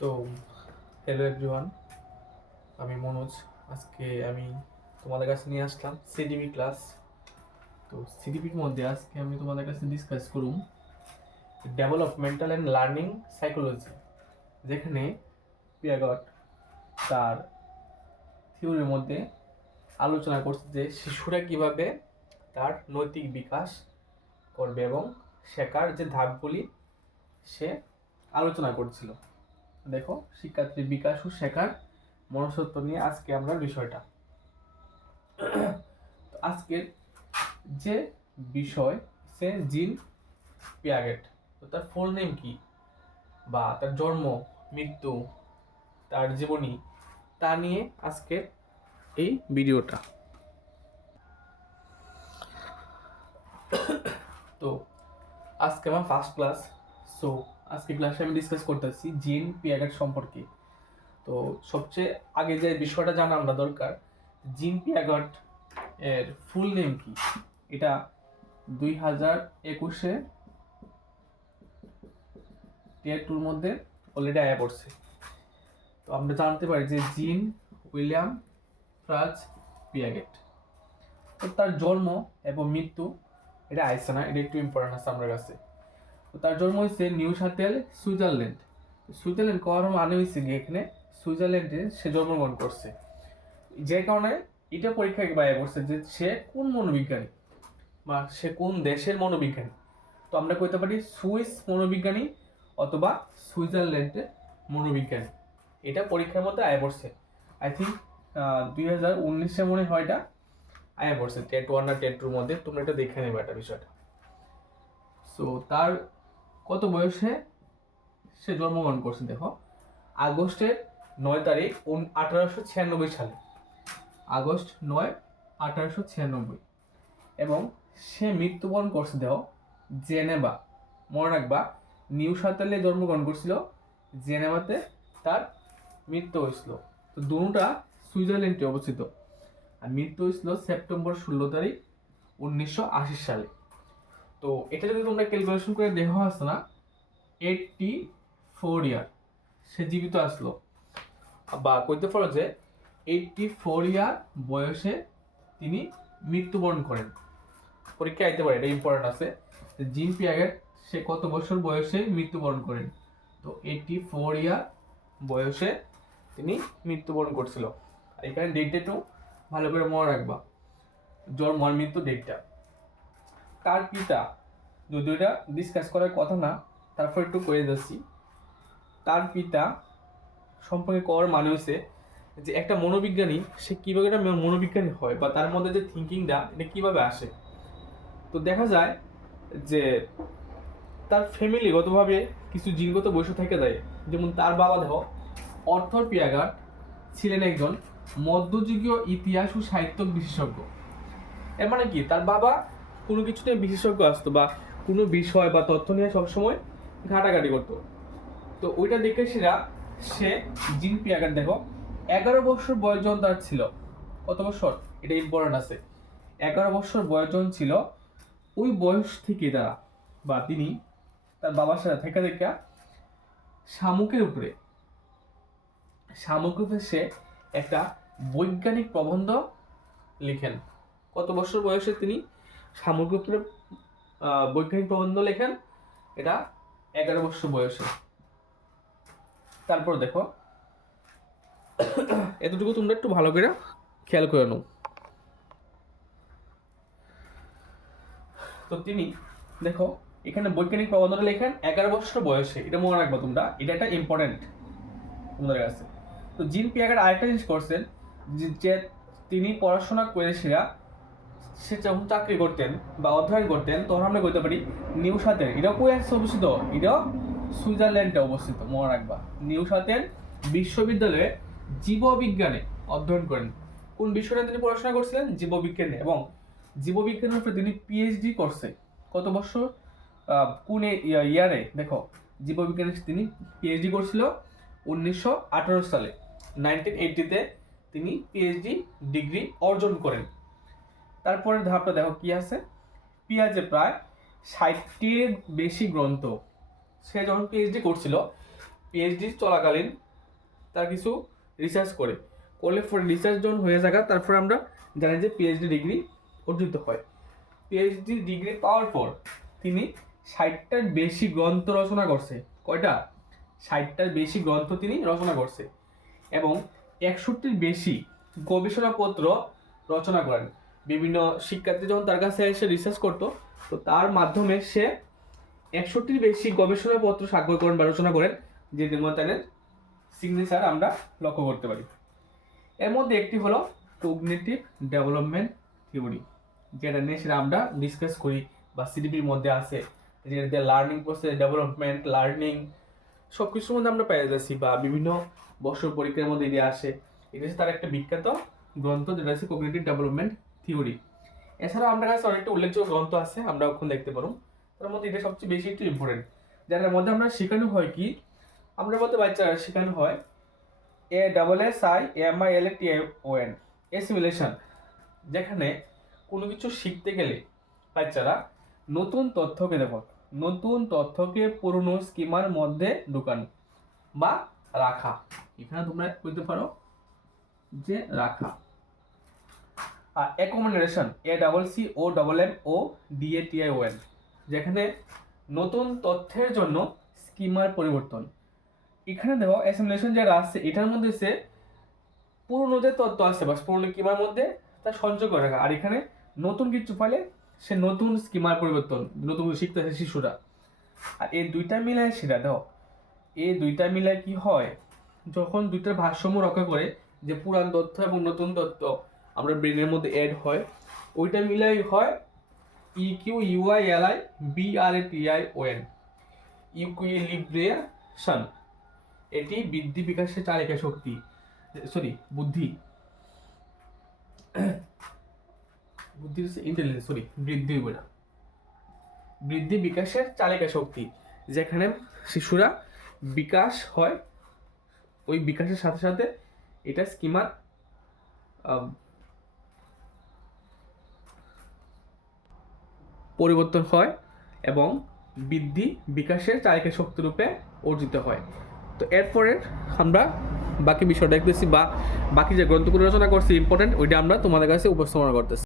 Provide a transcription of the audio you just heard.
তো hello everyone, আমি মনোজ। আজকে আমি তোমাদের কাছে নিয়ে আসলাম সিডিপি ক্লাস। তো সিডিপির মধ্যে আজকে আমি তোমাদের কাছে ডিসকাস করুম ডেভেলপমেন্টাল অ্যান্ড লার্নিং সাইকোলজি, যেখানে পিয়াগট তার থিওরির মধ্যে আলোচনা করছে যে শিশুরা কিভাবে তার নৈতিক বিকাশ করবে এবং শেখার যে ধাপগুলি সে আলোচনা করছিল। দেখো, শিক্ষার্থীর বিকাশ ও শেখার মনস্তত্ব নিয়ে আজকে আমরা বিষয়টা। আজকের যে বিষয় সে জিন পিয়াগেট। তো তার ফুল নেম কি, বা তার জন্ম, মৃত্যু, তার জীবনী, তা নিয়ে আজকের এই ভিডিওটা। তো আজকে আমার ফার্স্ট ক্লাস। সো আজকে ক্লাসে আমি ডিসকাস করতেছি জিন পিয়াগেট সম্পর্কে। তো সবচেয়ে আগে যে বিষয়টা জানা আমরা দরকার, জিন পিয়াগট এর ফুল নেম কি। এটা 2021-এ টিয়ার টুর মধ্যে অলরেডি আয়া পড়ছে। তো আমরা জানতে পারি যে জিন উইলিয়াম ফ্রাজ পিয়াগেট। তো তার জন্ম এবং মৃত্যু এটা আইসে না, এটা একটু ইম্পর্টেন্ট আছে আমার কাছে। তো তার জন্ম হয়েছে নিউসাতেল, সুইজারল্যান্ড। সুইজারল্যান্ড করার মানে হয়েছে গিয়ে এখানে সুইজারল্যান্ডে সে জন্মগ্রহণ করছে, যে কারণে এটা পরীক্ষায় বাইরে পড়ছে যে সে কোন মনোবিজ্ঞানী বা সে কোন দেশের মনোবিজ্ঞানী। তো আমরা কইতে পারি সুইস মনোবিজ্ঞানী অথবা সুইজারল্যান্ডের মনোবিজ্ঞানী। এটা পরীক্ষার মধ্যে আয়া পড়ছে। আই থিঙ্ক 2019-এ মনে হয় এটা আয়া পড়ছে, টেট 1 না টেট 2-র মধ্যে। তোমরা এটা দেখে নেবে একটা বিষয়টা। সো তার কত বয়সে সে জন্মগ্রহণ করছে, দেখো, আগস্টের 9 তারিখ 1896 সালে। আগস্ট 9, 1896। এবং সে মৃত্যুবরণ করছে দেখো জেনেভা। মনে রাখবা, নিউ সাতেলে জন্মগ্রহণ করছিল, জেনেভাতে তার মৃত্যু হয়েছিল। তো দুটা সুইজারল্যান্ডে অবস্থিত। আর মৃত্যু হয়েছিল সেপ্টেম্বর 16 তারিখ 1980 সালে। তো এটা যদি তোমরা ক্যালকুলেশন করে দেখা আসতো না, 84 ইয়ার সে জীবিত আসলো, বা কইতে পারো যে 84 ইয়ার বয়সে তিনি মৃত্যুবরণ করেন। পরীক্ষা আইতে পারে, এটা ইম্পর্টেন্ট আছে। জিন পিয়াগেট সে কত বছর বয়সে মৃত্যুবরণ করেন। তো 84 ইয়ার বয়সে তিনি মৃত্যুবরণ করছিল। আর এখানে ডেটটা একটু ভালো করে মনে রাখবা, জন্ম আর মৃত্যু ডেটটা। তার পিতা, যদিও এটা ডিসকাস করার কথা না, তারপর একটু করে যাচ্ছি। তার পিতা সম্পর্কে করার মানে হচ্ছে যে একটা মনোবিজ্ঞানী সে কীভাবে একটা মনোবিজ্ঞানী হয়, বা তার মধ্যে যে থিঙ্কিংটা এটা কীভাবে আসে। তো দেখা যায় যে তার ফ্যামিলিগতভাবে কিছু জিনগত বৈশিষ্ট্য থেকে যায়। যেমন তার বাবা দেখো অর্থর পিয়াগট ছিলেন একজন মধ্যযুগীয় ইতিহাস ও সাহিত্য বিশেষজ্ঞ। এর মানে কি, তার বাবা কোনো কিছু নিয়ে বিশেষজ্ঞ আসতো, বা কোনো বিষয় বা তথ্য নিয়ে সবসময় ঘাটাঘাটি করতো। তো ওইটা দেখে সে জিন পিয়াগট দেখো 11 বছর বয়স যখন তার ছিল। কত বছর, এটা ইম্পর্টেন্ট আছে। 11 বছর বয়স যখন ছিল, ওই বয়স থেকে তারা বা তিনি তার বাবার সাথে থেকে দেখা শামুকের উপরে সে একটা বৈজ্ঞানিক প্রবন্ধ লিখেন। কত বছর বয়সে তিনি শামুকের উপরে বৈজ্ঞানিক প্রবন্ধ লেখেন? এটা 11 বছর বয়সে। তারপর দেখো, এতটুকু তোমরা একটু ভালো করে খেয়াল করে নাও। তো তিনি দেখো এখানে বৈজ্ঞানিক প্রবন্ধটা লেখেন 11 বছর বয়সে, এটা মনে রাখবা তোমরা, এটা একটা ইম্পর্টেন্ট তোমাদের কাছে। তো জিন পিয়াগেট আরেকটা জিনিস করছেন যে তিনি পড়াশোনা করে সে যখন চাকরি করতেন বা অধ্যয়ন করতেন, তখন আমরা বলতে পারি নিউ সাতেন। এটাও কই আছে অবস্থিত? এটাও সুইজারল্যান্ডে অবস্থিত, মনে রাখবা। নিউ সাতেন বিশ্ববিদ্যালয়ে জীববিজ্ঞানে অধ্যয়ন করেন। কোন বিষয়ে তিনি পড়াশোনা করছিলেন? জীববিজ্ঞানে। এবং জীববিজ্ঞানের উপরে তিনি পিএইচডি করছে। কত বছর, কোন ইয়ারে দেখো, জীববিজ্ঞানে তিনি পিএইচডি করছিল 1918 সালে। 1980-তে তিনি পিএইচডি ডিগ্রি অর্জন করেন। তারপরের ধাপটা দেখো কি আছে। পিয়াজে প্রায় 60-টির বেশি গ্রন্থ। সে যখন পিএইচডি করছিল পিএইচডি চলাকালীন তার কিছু রিসার্চ করলে পরে রিসার্চ যখন হয়ে থাকা তারপরে আমরা জানি যে পিএইচডি ডিগ্রি অর্জিত হয়। পিএইচডি ডিগ্রি পাওয়ার পর তিনি 60টার বেশি গ্রন্থ রচনা করছে। কয়টা? 60টার বেশি গ্রন্থ তিনি রচনা করছে এবং 61টির বেশি গবেষণাপত্র রচনা করেন। বিভিন্ন শিক্ষার্থী যখন তার কাছে এসে রিসার্চ করতো, তো তার মাধ্যমে সে 61টির বেশি গবেষণাপত্র স্বাক্ষর করেন বা রচনা করেন, যেটির মধ্যে তাদের সিগনেচার আমরা লক্ষ্য করতে পারি। এর মধ্যে একটি হলো কগনিটিভ ডেভেলপমেন্ট থিওরি, যেটা নিয়ে সেটা আমরা ডিসকাস করি বা সিডিপির মধ্যে আছে, যেটাতে লার্নিং প্রসেস, ডেভেলপমেন্ট, লার্নিং সব কিছুর মধ্যে আমরা পেয়ে যাচ্ছি বা বিভিন্ন বছর পরীক্ষার মধ্যে দিয়ে আসে। এটা হচ্ছে তার একটা বিখ্যাত গ্রন্থ, যেটা হচ্ছে কগনিটিভ ডেভেলপমেন্ট থিওরি। এছাড়াও আমার কাছে অনেকটা উল্লেখযোগ্য গ্রন্থ আছে, আমরা ওখানে দেখতে পারো। তার মধ্যে এটা সবচেয়ে বেশি একটু ইম্পর্টেন্ট, যার মধ্যে আমরা শেখানো হয় কি, আমরা বলতে বাচ্চারা শেখানো হয় ASSIMILATION অ্যাসিমিলেশন, যেখানে কোনো কিছু শিখতে গেলে বাচ্চারা নতুন তথ্যকে পুরনো স্কিমার মধ্যে ঢুকানো বা রাখা। এখানে তোমরা বলতে পারো যে রাখা। আর অ্যাকোমোডেশন, ACCOMMODATION, যেখানে নতুন তথ্যের জন্য স্কিমার পরিবর্তন। এখানে দেখো অ্যাসিমিলেশন যেটা আছে, এটার মধ্যে সে পুরনো যে তথ্য আছে বা পুরনো স্কিমার মধ্যে তা সঞ্চয় করে রাখা, আর এখানে নতুন কিছু পাইলে সে নতুন স্কিমার পরিবর্তন, নতুন শিখতেছে শিশুরা। আর এই দুইটা মিলায় সেটা দাও, এই দুইটা মিলায় কি হয়, যখন দুইটার ভারসাম্য রক্ষা করে, যে পুরান তথ্য এবং নতুন তথ্য আমরা ব্রেনের মধ্যে অ্যাড হয়, ওইটা মিলাই হয় EQUILIBRATION, ইকুইলিব্রিয়েশন। এটি বৃদ্ধি বিকাশের চালিকা শক্তি, বুদ্ধি ইন্টেলিজেন্স, বৃদ্ধি বিকাশের চালিকা শক্তি, যেখানে শিশুরা বিকাশ হয়, ওই বিকাশের সাথে সাথে এটা স্কিমার পরিবর্তন হয় এবং বৃদ্ধি বিকাশের চালিকা শক্তি রূপে অর্জিত হয়। তো এরপরে আমরা বাকি বিষয়টা দেখতেছি বা বাকি যে গ্রন্থগুলো রচনা করছি ইম্পর্টেন্ট, ওইটা আমরা তোমাদের কাছে উপস্থাপনা করতেছি।